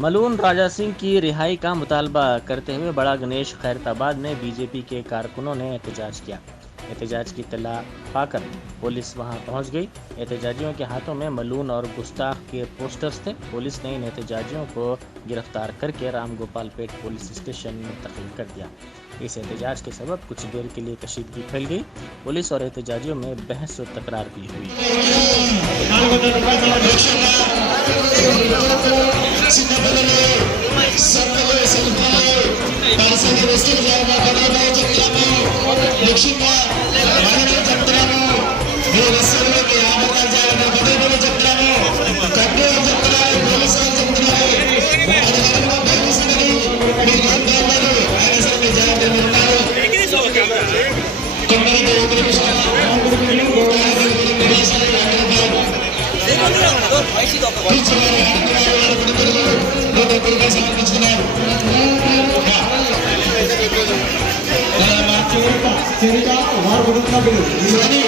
मलून राजा सिंह की रिहाई का मुतालबा करते हुए बड़ा गणेश खैरताबाद में बीजेपी के कारकुनों ने एहतजाज किया। एहतजाज की इत्तला पाकर पुलिस वहां पहुंच गई। एहतजाजियों के हाथों में मलून और गुस्ताख के पोस्टर्स थे। पुलिस ने इन एहतजाजियों को गिरफ्तार करके रामगोपालपेट पुलिस स्टेशन मुंतकिल कर दिया। इस एहतजाज के सबब कुछ देर के लिए कशीदगी फैल गई। पुलिस और एहतजाजियों में बहस और तकरार भी हुई। cerita war gudut na bilu ini